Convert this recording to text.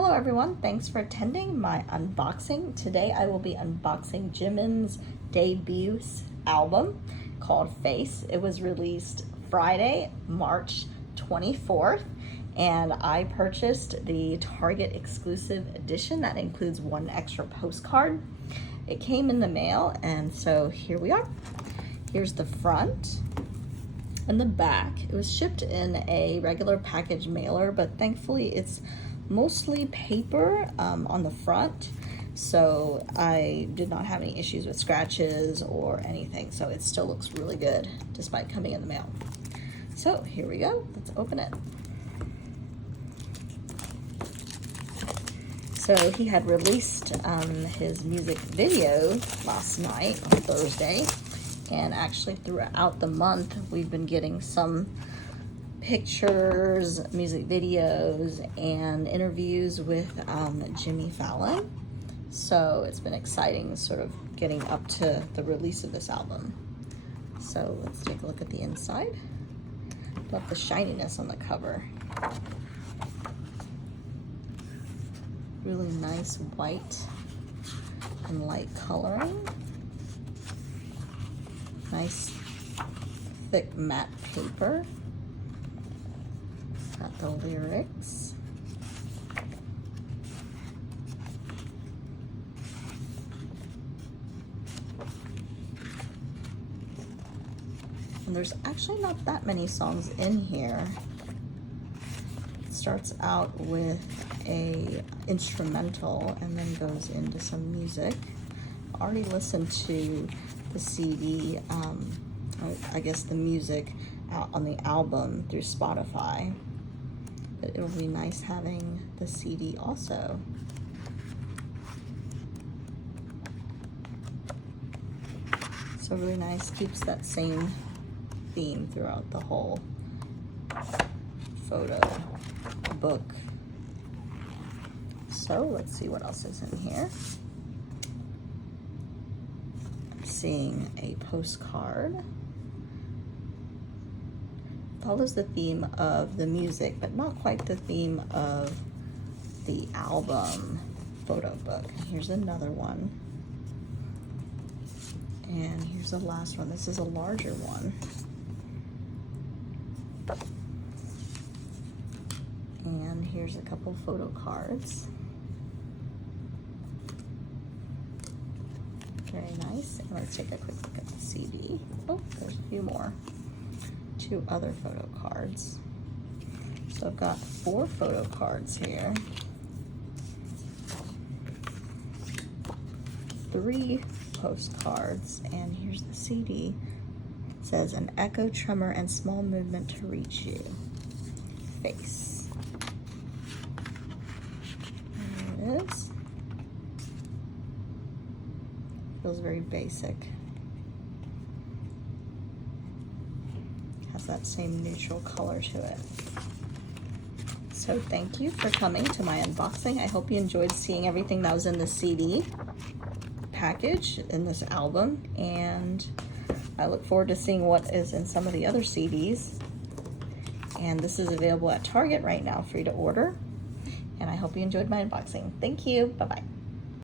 Hello everyone, thanks for attending my unboxing. Today I will be unboxing Jimin's debut album called Face. It was released Friday, March 24th, and I purchased the Target exclusive edition that includes one extra postcard. It came in the mail, and so here we are. Here's the front and the back. It was shipped in a regular package mailer, but thankfully it's mostly paper on the front, so I did not have any issues with scratches or anything, so it still looks really good despite coming in the mail. So here we go, let's open it. So he had released his music video last night on Thursday, and actually throughout the month we've been getting some pictures, music videos, and interviews with Jimmy Fallon. So it's been exciting sort of getting up to the release of this album. So let's take a look at the inside. Love the shininess on the cover. Really nice white and light coloring. Nice thick matte paper. Got the lyrics. And there's actually not that many songs in here. It starts out with a instrumental and then goes into some music. I already listened to the CD, I guess the music out on the album through Spotify. But it'll be nice having the CD also. So really nice, keeps that same theme throughout the whole photo book. So let's see what else is in here. I'm seeing a postcard. Follows the theme of the music, but not quite the theme of the album photo book. Here's another one. And here's the last one. This is a larger one. And here's a couple photo cards. Very nice. And let's take a quick look at the CD. Oh, there's a few more. 2 other photo cards. So I've got 4 photo cards here. 3 postcards, and here's the CD. It says, an echo, tremor, and small movement to reach you. Face. There it is. Feels very basic. Has that same neutral color to it. So thank you for coming to my unboxing. I hope you enjoyed seeing everything that was in the CD package in this album, and I look forward to seeing what is in some of the other CDs. And this is available at Target right now for you to order. And I hope you enjoyed my unboxing. Thank you. Bye-bye.